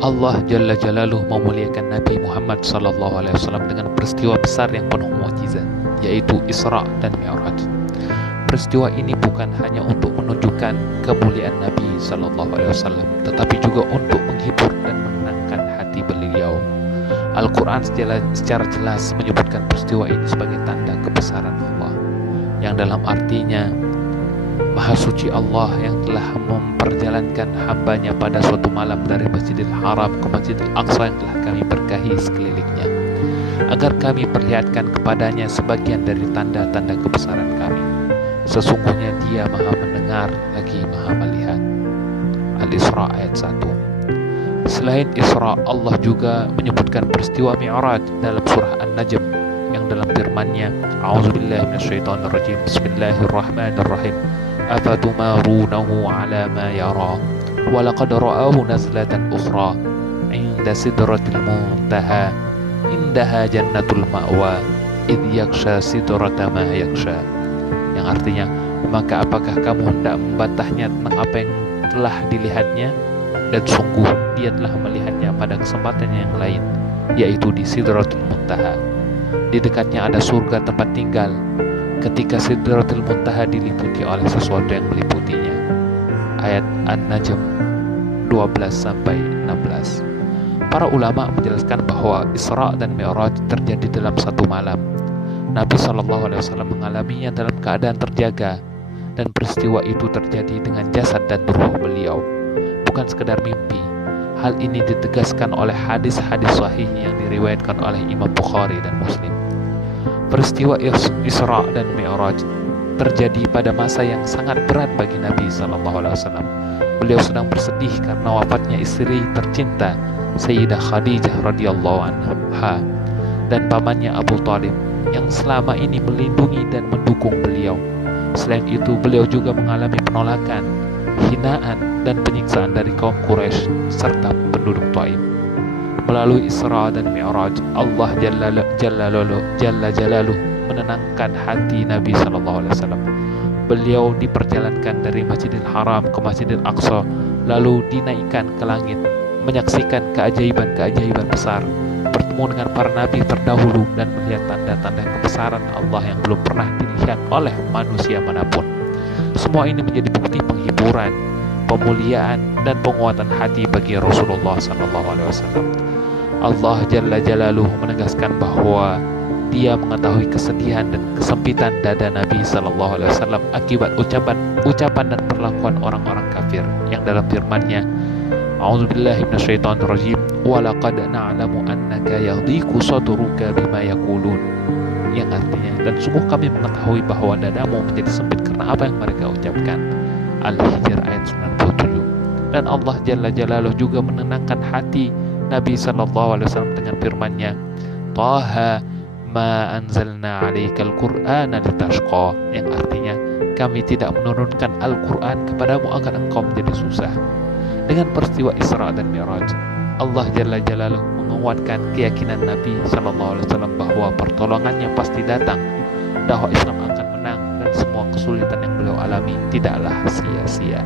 Allah Jalla Jalaluh memuliakan Nabi Muhammad SAW dengan peristiwa besar yang penuh mukjizat, yaitu Isra dan Mi'raj. Peristiwa ini bukan hanya untuk menunjukkan kemuliaan Nabi SAW, tetapi juga untuk menghibur dan menenangkan hati beliau. Al-Quran secara jelas menyebutkan peristiwa ini sebagai tanda kebesaran Allah, yang dalam artinya Maha suci Allah yang telah memperjalankan hambanya pada suatu malam dari Masjidil Haram ke Masjidil Aqsa yang telah kami berkahi sekelilingnya, agar kami perlihatkan kepadanya sebagian dari tanda-tanda kebesaran kami. Sesungguhnya Dia Maha mendengar lagi Maha melihat. Al-Isra ayat 1. Selain Isra, Allah juga menyebutkan peristiwa Mi'raj dalam surah An-Najm yang dalam firman-Nya, A'udzubillahi minasyaitonirrajim, Bismillahirrahmanirrahim. Afatumarunahu ala ma yara wa laqad ra'ahu nazlatan ukhra 'inda sidratil muntaha indaha jannatul ma'wa idh yaksha sidrata ma yaksha, yang artinya, maka apakah kamu hendak membantahnya tentang apa yang telah dilihatnya, dan sungguh Dia telah melihatnya pada kesempatan yang lain, yaitu di Sidratul Muntaha. Di dekatnya ada surga tempat tinggal ketika Sidratul Muntaha diliputi oleh sesuatu yang meliputinya. Ayat An-Najm 12-16. Para ulama menjelaskan bahwa Isra dan Mi'raj terjadi dalam satu malam. Nabi SAW mengalaminya dalam keadaan terjaga, dan peristiwa itu terjadi dengan jasad dan ruh beliau, bukan sekedar mimpi. Hal ini ditegaskan oleh hadis-hadis sahih yang diriwayatkan oleh Imam Bukhari dan Muslim. Peristiwa Isra dan Mi'raj terjadi pada masa yang sangat berat bagi Nabi SAW. Beliau sedang bersedih karena wafatnya istri tercinta Sayyidah Khadijah radhiyallahu anha dan pamannya Abu Thalib yang selama ini melindungi dan mendukung beliau. Selain itu, beliau juga mengalami penolakan, hinaan, dan penyiksaan dari kaum Quraisy serta penduduk Taif. Melalui Isra dan Mi'raj, Allah Jalla Jalaluh menenangkan hati Nabi SAW. Beliau diperjalankan dari Masjidil Haram ke Masjidil Aqsa, lalu dinaikkan ke langit, menyaksikan keajaiban-keajaiban besar, bertemu dengan para nabi terdahulu, dan melihat tanda-tanda kebesaran Allah yang belum pernah dilihat oleh manusia manapun. Semua ini menjadi bukti penghiburan, pemuliaan, dan penguatan hati bagi Rasulullah SAW. Allah Jalla Jalaluh menegaskan bahwa Dia mengetahui kesedihan dan kesempitan dada Nabi SAW akibat ucapan dan perlakuan orang-orang kafir, yang dalam firman-Nya, A'udzubillahi minasyaitonirrajim, wa laqad na'lamu annaka yadhiqu sadruka bima yaqulun, yang artinya, dan sungguh kami mengetahui bahwa dadamu menjadi sempit karena apa yang mereka ucapkan. Al-Hijr ayat 97. Dan Allah Jalla Jalaluh juga menenangkan hati Nabi SAW dengan firman-Nya, Taha ma anzalna 'alaikal Qur'ana litashqa, yang artinya, kami tidak menurunkan Al-Quran kepadamu agar engkau menjadi susah. Dengan peristiwa Isra dan Mi'raj, Allah Jalla Jalaluh menguatkan keyakinan Nabi SAW bahwa pertolongannya pasti datang, dakwah Islam akan menang, dan semua kesulitan yang beliau alami tidaklah sia-sia.